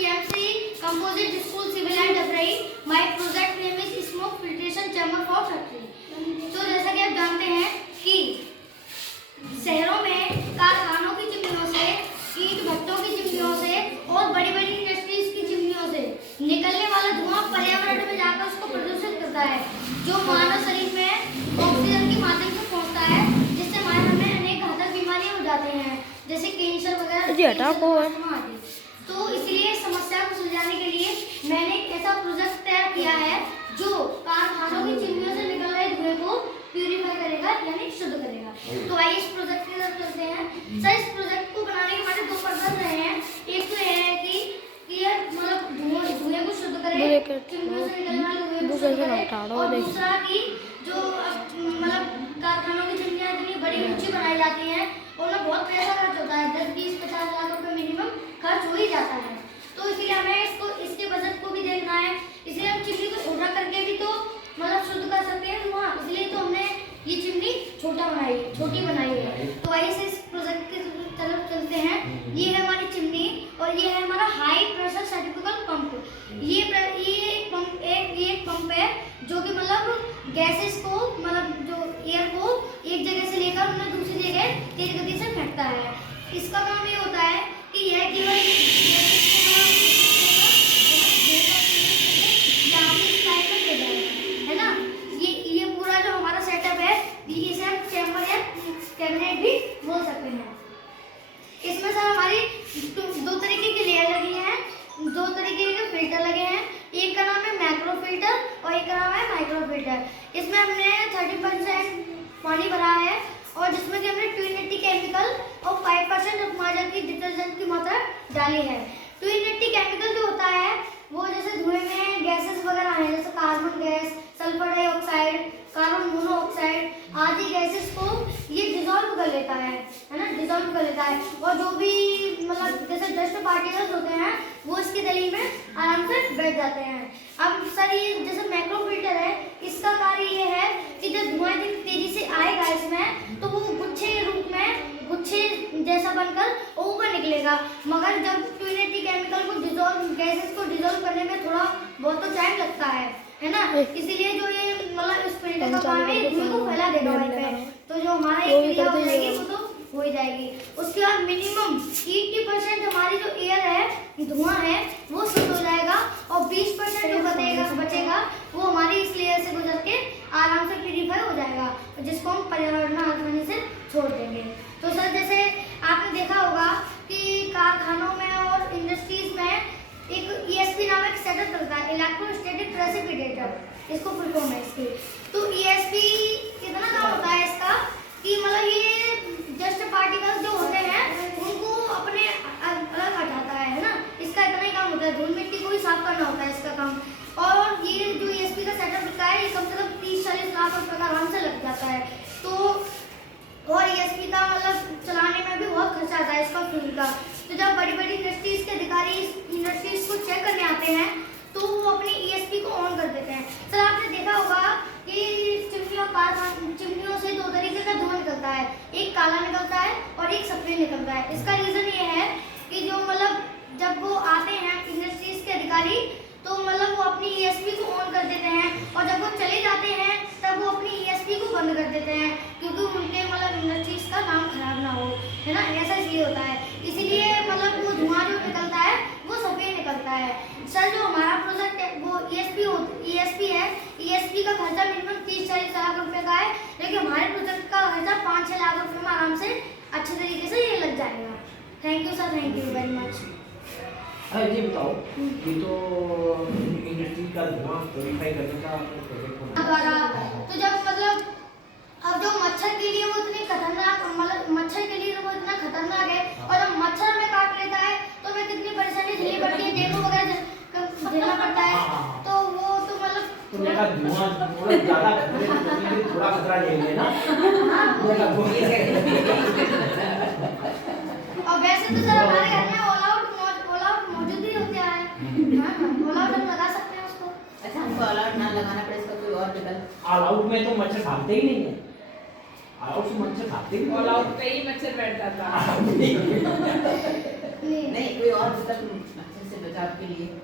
CMC Composite School Civil and Design. My project name is Smoke Filtration Chamber for Factory. तो जैसा कि आप जानते हैं कि शहरों में कारखानों की चिमनियों से, ईंट भट्टों की चिमनियों से और बड़ी-बड़ी इंडस्ट्रीज की चिमनियों से निकलने वाला धुआं पर्यावरण में जाकर उसको प्रदूषित करता है, जो मानव शरीर में ऑक्सीजन के माध्यम से पहुंचता है, जिससे मानव में अनेक घातक बीमारियां हो जाती हैं, जैसे कैंसर वगैरह। तो इसलिए समस्या को सुलझाने के लिए मैंने एक ऐसा प्रोजेक्ट तैयार किया है जो कारखानों की चिमनियों से निकल रहे धुएं को प्यूरिफाई करेगा, यानी शुद्ध करेगा। तो आइए इस प्रोजेक्ट की तरफ चलते हैं। सर, इस प्रोजेक्ट को बनाने के हमारे दो पर्पस रहे हैं। एक तो ये है कि ये मतलब धुएं को शुद्ध करे, चिमनियों से निकलने वाले धुएं को शुद्ध करे, और दूसरा कि जो मतलब कारखानों की चिमनियां इतनी बड़ी ऊंची बनाई जाती हैं और उनमें बहुत पैसा खर्च होता है, 10-20-50 लाख रुपए मिनिमम खर्च हो ही जाता है। तो इसलिए हमें इसके बजट को भी देखना है, इसलिए हम चिमनी को छोटा करके भी तो मतलब शुद्ध कर सकते हैं धुआं, इसलिए तो हमने ये चिमनी छोटी बनाई है। तो आइए से इस प्रोजेक्ट की तरफ चलते हैं। ये है हमारी चिमनी और ये है हमारा हाई प्रेशर सेंट्रीफ्यूगल पंप। ये एक पंप है जो कि मतलब गैसेस को मतलब जो एयर को एक जगह से लेकर उन्हें दूसरी जगह तेज गति से फेंकता है। इसका काम ये होता है कि यह केवल है ना, ये पूरा जो हमारा सेटअप है, इसे हम चैम्बर या कैबिनेट भी बोल सकते हैं। इसमें सर हमारी दो तरीके की लेयर लगी हैं, दो तरीके के फिल्टर लगे हैं। एक का नाम है मैक्रो फिल्टर और एक का नाम है माइक्रो फिल्टर। इसमें हमने 30% पानी भरा है और जिसमें कि हमने 280 केमिकल और 5% माजा की डिटर्जेंट की मात्रा डाली है। 280 केमिकल जो होता है वो जैसे धुएं में गैसेस वगैरह हैं, जैसे carbon gas, sulphur dioxide, carbon monoxide आदि गैसेस को ये डिसॉल्व कर लेता है ना, डिसॉल्व कर लेता है। और जो भी मतलब जैसे डस्ट पार्टिकल्स होते हैं वो इसकी नली में आराम से बैठ जाते हैं। अब सर ये जैसे मैक्रो फिल्टर है, इसका कार्य ये है कि जब धुआं तेजी से आएगा इसमें तो वो गुच्छे के रूप में गुच्छे जैसा बनकर ऊपर निकलेगा, मगर जब 280 केमिकल को गैसेस को डिसॉल्व करने में थोड़ा बहुत तो टाइम लगता है ना, इसीलिए जो ये मतलब इस फिल्टर का काम है धुएं को फैला देगा वहीं पे। तो जो हमारा एक क्रिया हो जाएगी वो तो हो ही जाएगी। उसके बाद मिनिमम 80% हमारी जो एयर है, धुआं है, वो शुद्ध हो जाएगा और 20% जो बचेगा वो हमारी इस लेयर से गुजर के आराम से प्यूरिफाई हो जाएगा, जिसको हम पर्यावरण में आसानी से छोड़ देंगे। तो सर जैसे आपने देखा होगा कि कारखानों में और इंडस्ट्रीज में एक ESP नामक सेटअप चलता है, इलेक्ट्रोस्टैटिक प्रेसिपिटेटर, इसको फुल फॉर्म है इसकी। तो ESP कितना काम होता है इसका कि मतलब ये डस्ट पार्टिकल्स जो होते हैं उनको अपने अलग हटाता है ना, इसका इतना ही काम होता है। धूल मिट्टी को भी साफ करना होता है इसका काम। और ये जो ESP का सेटअप होता है ये कम से कम 30-40 लाख रुपए का आराम से लग जाता है। तो और ESP का मतलब चलाने में भी बहुत खर्चा आता है इसका फ्यूल का। तो जब बड़ी-बड़ी इंडस्ट्रीज के अधिकारी इंडस्ट्रीज को चेक करने आते हैं तो वो अपनी ESP को ऑन कर देते हैं। सर आपने देखा होगा कि चिमनियों से दो तरीके का धुआं निकलता है, एक काला निकलता है और एक सफेद निकलता है। इसका रीजन ये है कि जो मतलब जब वो आते हैं इंडस्ट्रीज के अधिकारी तो मतलब वो अपनी ESP को ऑन कर देते हैं और जब वो चले जाते हैं तब वो अपनी ESP को बंद कर देते हैं, क्योंकि उनके मतलब इंडस्ट्रीज का नाम खराब ना हो, है ना, ऐसा इसलिए होता है। इसीलिए मतलब वो धुआं जो निकलता है वो सफेद निकलता है। सर जो हमारा प्रोजेक्ट है वो ESP है। ESP का खर्चा मिनिमम 30-40 लाख रुपए का है, लेकिन हमारे प्रोजेक्ट का खर्चा 5-6 लाख रुपए में आराम से अच्छे तरीके से ये लग जाएगा। Thank you sir, thank you very much. ये बताओ, ये तो इंडस्ट्री का धुआं प्यूरिफाई करने का प्रोजेक्ट होना तो जब मतलब अब जो मच्छर के लिए वो इतनी खतरनाक मतलब मच्छर के लिए तो वो इतना खतरनाक है, और जब मच्छर में काट लेता है तो हमें कितनी परेशानी झेलनी पड़ती है, डेंगू वगैरह झेलना पड़ता है। तो वो तो मतलब तुमने कहा धुआं थोड़ा ज़्यादा थोड़ा खतरा झेलिए ना। और वैसे तो सर हमारे घर में ऑल आउट मौजूद ही होता है। ऑल आउट हम लगा सकते हैं उसको। अच्छा, हमको ऑल आउट ना लगाना पड़े, इसका कोई और विकल्प? ऑल आउट में तो मच्छर भागते ही नहीं है, ऑल आउट से मच्छर भागते ही ऑल आउट पे ही मच्छर बैठ जाता है। नहीं, कोई और विकल्प मच्छर से से बचाव के लिए